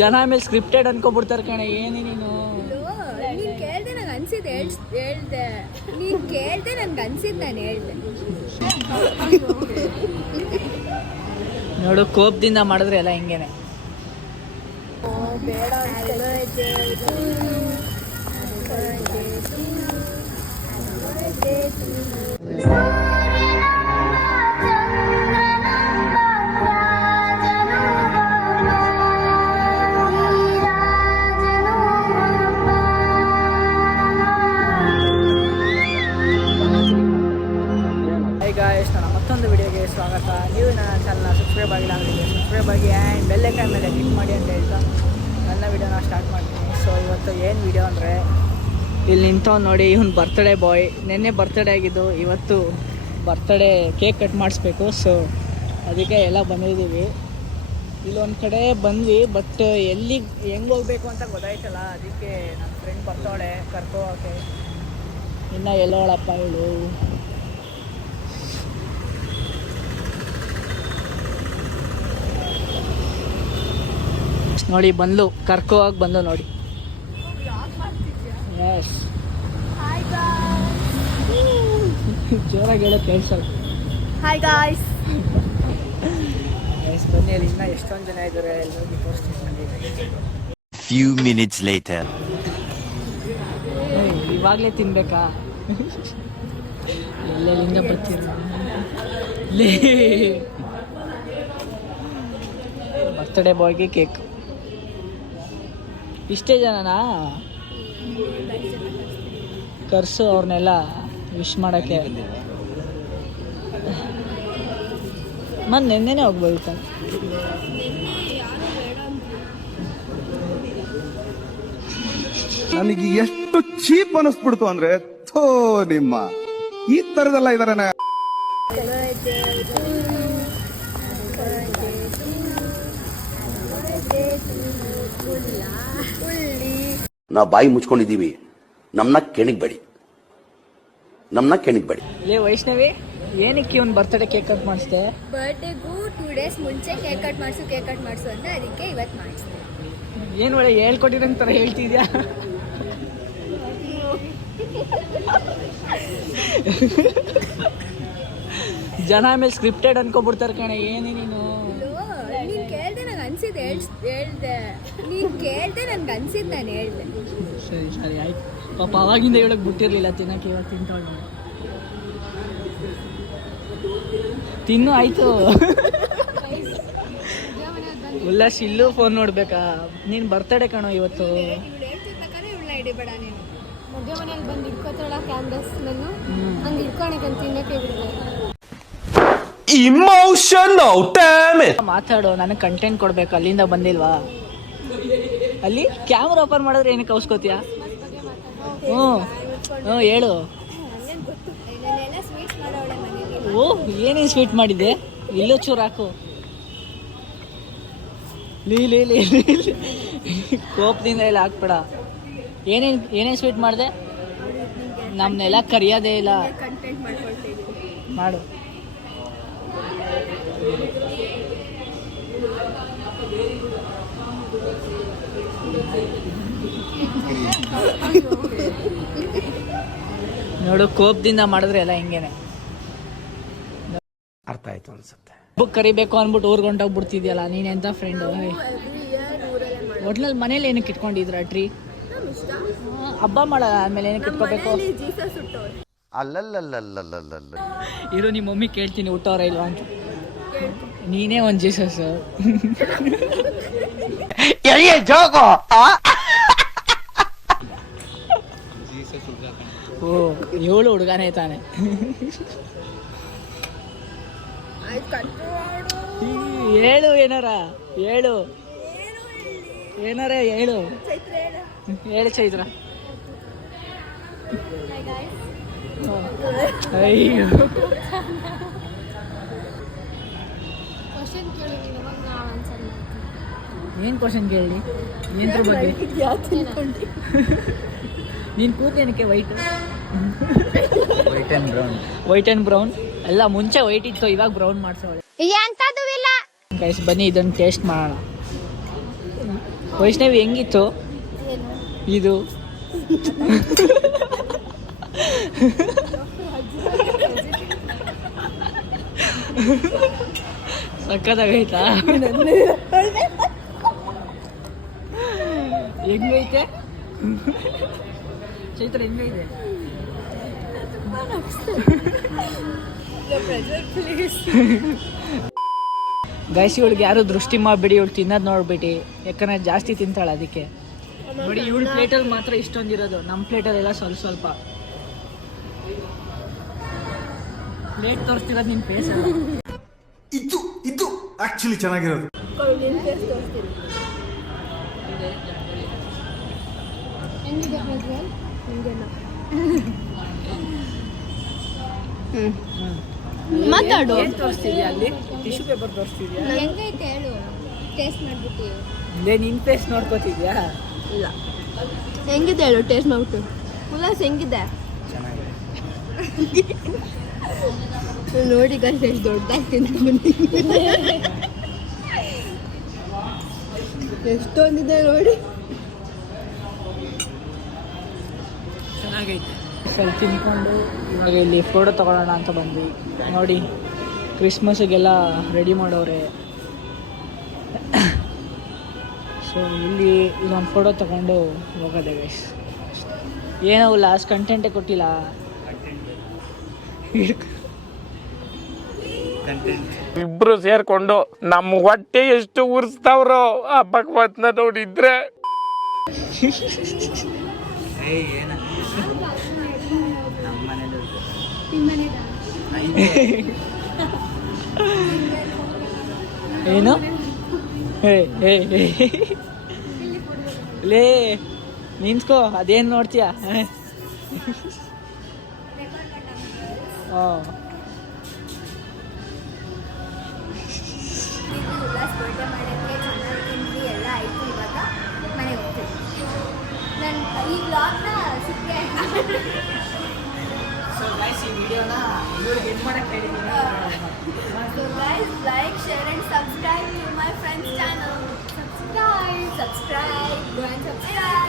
ಜನ ಆಮೇಲೆ ಸ್ಕ್ರಿಪ್ಟೆಡ್ ಅನ್ಕೊಬಿಡ್ತಾರೆ ಕಣೆ. ಏನಿ ನೀನು ನೀನ್ ಕೇಳ್ದೆ ನಂಗೆ ಅನ್ಸಿದ್ದು ಹೇಳ್ದೆ. ನೀನ್ ಕೇಳ್ದೆ ನನ್ಗೆ ಅನ್ಸಿದ್ದು ನಾನು ಹೇಳ್ದೆ. ನೋಡು, ಕೋಪದಿಂದ ಮಾಡಿದ್ರೆ ಎಲ್ಲ ಹಿಂಗೇನೆ. ಬೇಡ ನನ್ನ ಮತ್ತೊಂದು ವಿಡಿಯೋಗೆ ಸ್ವಾಗತ. ನೀವು ನನ್ನ ಚಾನಲ್ನ ಸಬ್ಸ್ಕ್ರೈಬ್ ಆಗಿಲ್ಲ ಅಂದರೆ ಸಬ್ಸ್ಕ್ರೈಬ್ ಆಗಿ ಆ್ಯಂಡ್ ಬೆಲ್ಲೈಕನ್ ಮೇಲೆ ಕ್ಲಿಕ್ ಮಾಡಿ ಅಂತ ಹೇಳ್ತಾ ನನ್ನ ವಿಡಿಯೋನ ಸ್ಟಾರ್ಟ್ ಮಾಡ್ತೀನಿ. ಸೊ ಇವತ್ತು ಏನು ವಿಡಿಯೋ ಅಂದರೆ, ಇಲ್ಲಿ ನಿಂತವ್ನು ನೋಡಿ, ಇವನು ಬರ್ತ್ಡೇ ಬಾಯ್. ನೆನ್ನೆ ಬರ್ತ್ಡೇ ಆಗಿದ್ದು, ಇವತ್ತು ಬರ್ತ್ಡೇ ಕೇಕ್ ಕಟ್ ಮಾಡಿಸ್ಬೇಕು. ಸೊ ಅದಕ್ಕೆ ಎಲ್ಲ ಬಂದಿದ್ದೀವಿ. ಇಲ್ಲೊಂದು ಕಡೆ ಬಂದ್ವಿ, ಬಟ್ ಎಲ್ಲಿಗೆ ಹೆಂಗೆ ಹೋಗ್ಬೇಕು ಅಂತ ಗೊತ್ತಾಯ್ತಲ್ಲ. ಅದಕ್ಕೆ ನನ್ನ ಫ್ರೆಂಡ್ ಬರ್ತಾವಳೆ ಕರ್ಕೋಕೆ. ಇನ್ನು ಎಲ್ಲೋಳಪ್ಪ ಇವಳು. ನೋಡಿ ಬಂದ್ಲು, ಕರ್ಕೋವಾಗಿ ಬಂದು ನೋಡಿ. ಎಸ್, ಜೋರಾಗಿ ಹೇಳೋ ಕೇಳಿಸಲ್ಲ. Hi guys. ಎಸ್, ಬನ್ನಿ. ಅಲ್ಲಿ ಇನ್ನೂ ಎಷ್ಟೊಂದು ಜನ ಇದ್ದಾರೆ, ಎಲ್ಲರಿಗೂ ತೋರಿಸ್ತೀನಿ. Few minutes later. ಇವಾಗಲೇ ತಿನ್ಬೇಕಾ? ಎಲ್ಲೆಲ್ಲಿಂದ ಬರ್ತೀರ? ಬರ್ತ್ಡೇ ಬಾಯ್ಗೆ ಕೇಕ್. ಇಷ್ಟೇ ಜನನಾ ಕರ್ಸು ಅವ್ರನ್ನೆಲ್ಲ ವಿಶ್ ಮಾಡೋಕ್ಕೆ. ಮತ್ತು ನೆನ್ನೆನೇ ಹೋಗ್ಬೋದು. ನನಗೆ ಎಷ್ಟು ಚೀಪ್ ಅನಿಸ್ಬಿಡ್ತು ಅಂದ್ರೆ, ಥೋ ನಿಮ್ಮ ಈ ತರದೆಲ್ಲ ಇದಾರೆ. ನಾವು ಬಾಯಿ ಮುಚ್ಕೊಂಡಿದ್ದೀವಿ, ನಮ್ಮನ್ನ ಕೆಣಗಬೇಡಿ. ಲೇ ವೈಷ್ಣವಿ, ಏನಕ್ಕೆ ಇವನ್ ಬರ್ತ್ಡೇ ಕೇಕ್ ಕಟ್ ಮಾಡಿಸ್ದೆ? ಬರ್ಡೇಗೂ 2 days ಮುಂಚೆ ಕೇಕ್ ಕಟ್ ಮಾಡಿಸು ಅಂತ, ಅದಕ್ಕೆ ಇವತ್ತು ಮಾಡಿಸ್ದೆ. ಏನು ಒಳ್ಳೆ ಹೇಳ್ಕೊಟ್ಟಿರೋ ಥರ ಹೇಳ್ತಿದ್ಯಾ? ಜನ ಆಮೇಲೆ ಸ್ಕ್ರಿಪ್ಟೆಡ್ ಅನ್ಕೊಬಿಡ್ತಾರೆ ಕಣೆ. ಏನಿ ನೀನು ನೀನ್ ಕೇಳ್ದೆ ನಂಗೆ ಅನ್ಸಿದ್ದು ಹೇಳ್ದೆ. ನೀನ್ ಕೇಳ್ದೆ ನನ್ಗೆ ಅನ್ಸಿದ್ದು ನಾನು ಹೇಳ್ದೆ. ಸರಿ ಆಯ್ತು. ಪಾಪ ಅವಾಗಿಂದ ಹೇಳಕ್ ಬಿಟ್ಟಿರ್ಲಿಲ್ಲ ತಿನ್ನಕ್ಕೆ. ಇವಾಗ ತಿಂತಾಳು. ತಿನ್ನು ಆಯ್ತು. ಉಲ್ಲಾಸ್ ಇಲ್ಲೂ ಫೋನ್ ನೋಡ್ಬೇಕಾ? ನೀನ್ ಬರ್ತಡೇ ಕಣೋ ಇವತ್ತು. ಬೇಡ ನೀನು ಮದುವೆ ಮನೇಲಿ ಬಂದು ಇಟ್ಕೋತಾಳ ಕ್ಯಾಮ್ರಸ್ ನಾನು ಹಂಗೆ ಇಟ್ಕೊಳಕ್ಕೆ ತಿನ್ನಕ್ಕೆ ಬಿಡ್ದೆ. Emotional damage. ಮಾತಾಡು, ನನಗೆ ಕಂಟೆಂಟ್ ಕೊಡ್ಬೇಕು. ಅಲ್ಲಿಂದ ಬಂದಿಲ್ವಾ? ಅಲ್ಲಿ ಕ್ಯಾಮ್ರಾ ಓಪನ್ ಮಾಡಿದ್ರೆ ಏನಕ್ಕೆ ಕೌಸ್ಕೋತೀಯ? ಹ್ಞೂ ಹೇಳು. ಓ, ಏನೇನು ಸ್ವೀಟ್ ಮಾಡಿದ್ದೆ? ಇಲ್ಲೂ ಚೂರು ಹಾಕು. ಲೀ ಕೋಪದಿಂದ ಎಲ್ಲ ಹಾಕ್ಬೇಡ. ಏನೇನು ಸ್ವೀಟ್ ಮಾಡಿದೆ? ನಮ್ಮನ್ನೆಲ್ಲ ಕರಿಯೋದೇ ಇಲ್ಲ. ಮಾಡು. ನೋಡು, ಕೋಪದಿಂದ ಮಾಡಿದ್ರೆ ಎಲ್ಲ ಹಿಂಗೇನೆ. ಅರ್ಥ ಆಯ್ತು ಅನ್ಸುತ್ತೆ. ಬುಕ್ ಕರಿಬೇಕು ಅಂದ್ಬಿಟ್ಟು ಊರ್ಗೊಂಡೋಗ್ಬಿಡ್ತಿದ್ಯಲ್ಲ ನೀನೆಂತ ಫ್ರೆಂಡು. ಒಟ್ನಲ್ಲಿ ಮನೇಲಿ ಏನಕ್ಕೆ ಇಟ್ಕೊಂಡಿದ್ರ ಟ್ರೀ? ಹಬ್ಬ ಮಾಡಲ್ಲ ಆದ್ಮೇಲೆ ಏನಕ್ಕೆ ಇಟ್ಕೋಬೇಕು? ಅಲ್ಲಲ್ಲಲ್ಲಲ್ಲಲ್ಲಲ್ಲ. ಇರು, ನಿಮ್ಮ ಮಮ್ಮಿ ಕೇಳ್ತೀನಿ ಹುಟ್ಟೋರ ಇಲ್ವಾ ಅಂತ. ನೀನೇ ಒಂದು ಜೀಸಸ್. ಓ, ಇವಳು ಹುಡುಗನೇ ತಾನೆ. ಹೇಳು, ಏನಾರ ಹೇಳು. ಹೇಳು ಚೈತ್ರ. ಅಯ್ಯೋ, ಏನು ಕ್ವಶನ್ ಕೇಳಿ? ಏನ್ರ ಬಗ್ಗೆ? ನೀನು ಕೂತೇನಕ್ಕೆ ವೈಟ್ ಆ್ಯಂಡ್ ಬ್ರೌನ್ ಎಲ್ಲ ಮುಂಚೆ ವೈಟ್ ಇತ್ತು, ಇವಾಗ ಬ್ರೌನ್ ಮಾಡಿಸೋಳೆ. ಗೈಸ್ ಬನ್ನಿ ಇದನ್ನು ಟೇಸ್ಟ್ ಮಾಡೋಣ. ವೈಷ್ಣವಿ ಹೆಂಗಿತ್ತು ಇದು? ಸಕ್ಕತ್ತಾಗೈತಾ? ಹೆಂಗೈತೆ ಚೈತ್ರ? ಹೆಂಗೈತೆ? ಗೈಸ್ ಇವಳಿಗೆ ಯಾರು ದೃಷ್ಟಿ ಮಾಡಬೇಡಿ, ಇವಳು ತಿನ್ನೋದು ನೋಡ್ಬಿಟ್ಟು, ಯಾಕಂದ್ರೆ ಜಾಸ್ತಿ ತಿಂತಾಳೆ ಅದಕ್ಕೆ. ನೋಡಿ ಇವಳ ಪ್ಲೇಟಲ್ಲಿ ಮಾತ್ರ ಇಷ್ಟೊಂದಿರೋದು, ನಮ್ಮ ಪ್ಲೇಟಲ್ಲೆಲ್ಲ ಸ್ವಲ್ಪ ಸ್ವಲ್ಪ. ಪ್ಲೇಟ್ ತೋರಿಸ್ತಿರೋದು ನಿನ್ನ ಫೇಸ್ ಅಲ್ಲ. ಇದು ಆಕ್ಚುಲಿ ಚೆನ್ನಾಗಿರೋದು. ಹೆಂಗಿದೆ ಪ್ರಜ್ವಲ್? ಮಾತಾಡು. ಏನು ತೋರಿಸ್ತಿದ್ಯಾ ಅಲ್ಲಿ? ಟಿಶ್ಯೂ ಪೇಪರ್ ತೋರಿಸ್ತಿದ್ಯಾ? ಹೆಂಗೈತೆ ಹೇಳು, ಟೇಸ್ಟ್ ಮಾಡ್ಬಿಟ್ಟು. ಇಲ್ಲೇ ನಿನ್ನ ಫೇಸ್ ನೋಡ್ಕೋತಿದ್ಯಾ? ಇಲ್ಲ, ಹೆಂಗಿದೆ ಹೇಳು, ಟೇಸ್ಟ್ ಮಾಡ್ಬಿಟ್ಟು. ಉಲ್ಲಾಸ್ ಹೆಂಗಿದೆ? ನೋಡಿ ಗೈಸ್ ಎಷ್ಟು ದೊಡ್ಡದಾಗಿ ತಿಂದ್ಕೊಂಡಿದ್ದೀನಿ. ಎಷ್ಟೊಂದಿದೆ ನೋಡಿ. ಚೆನ್ನಾಗೈತೆ. ಸರಿ ತಿನ್ಕೊಂಡು ಇವಾಗ ಇಲ್ಲಿ ಫೋಟೋ ತೊಗೊಳ್ಳೋಣ ಅಂತ ಬಂದ್ವಿ. ನೋಡಿ ಕ್ರಿಸ್ಮಸ್ಗೆಲ್ಲ ರೆಡಿ ಮಾಡೋರೆ. ಸೊ ಇಲ್ಲಿ ಇದೊಂದು ಫೋಟೋ ತೊಗೊಂಡು ಹೋಗೋದೆ ಗೈಸ್. ಏನೋ ಲಾಸ್ಟ್ ಕಂಟೆಂಟೇ ಕೊಟ್ಟಿಲ್ಲ. ಇಬ್ರು ಸೇರ್ಕೊಂಡು ನಮ್ಮ ಹೊಟ್ಟೆ ಎಷ್ಟು ಉರ್ಸ್ತಾವ್ರೋ ಆ ಭಗವತ್ನ ನೋಡಿದ್ರೆ. ಏನು ಲೇ ನಿನ್ಸ್ಕೋ, ಅದೇನು ನೋಡ್ತೀಯ? ಹಾಂ ಉಲ್ಲಾಸ್ ಬರ್ಡೇ ಮಾಡೋಕ್ಕೆ ಚೆನ್ನಾಗಿ ತಿಂಡಿ ಎಲ್ಲ ಆಯಿತು. ಇವಾಗ ಮನೆಗೆ ಹೋಗ್ತೀವಿ. ನಾನು ಈ ವ್ಲಾಗ್ನ ಸಿಕ್ಕರೆ ಸೊ ಗೈಸ್ ಈ ವಿಡಿಯೋನ ಇವ್ರಿಗೆ ಏನು ಮಾಡಕ್ಕೆ ಹೇಳಿದ್ದೀನಿ. So guys, like, share and subscribe to my friend's channel. Subscribe, go and subscribe.